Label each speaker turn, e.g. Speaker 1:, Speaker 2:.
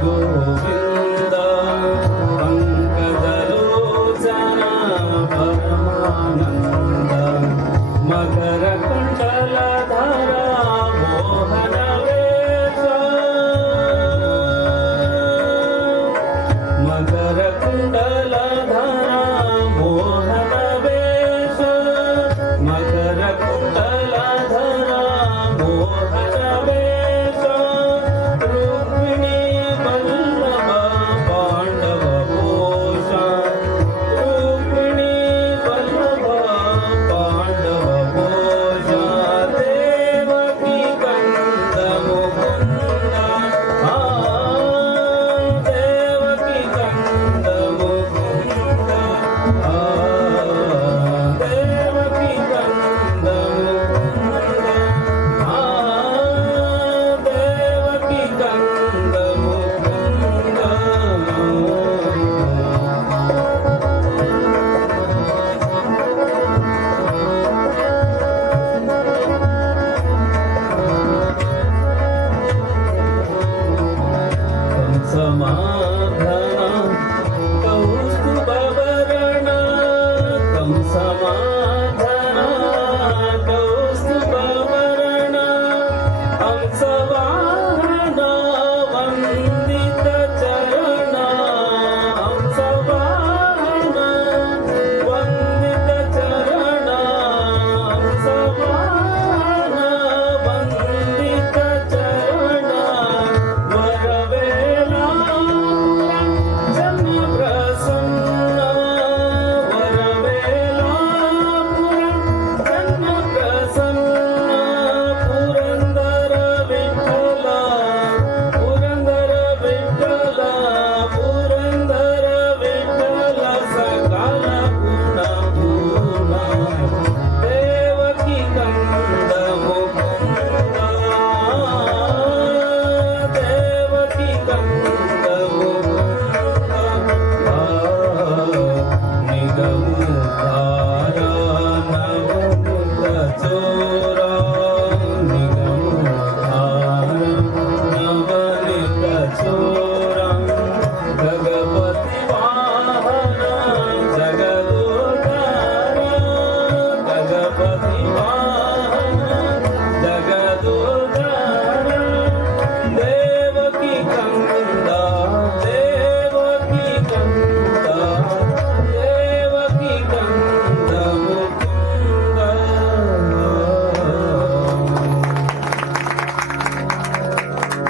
Speaker 1: Shri Govind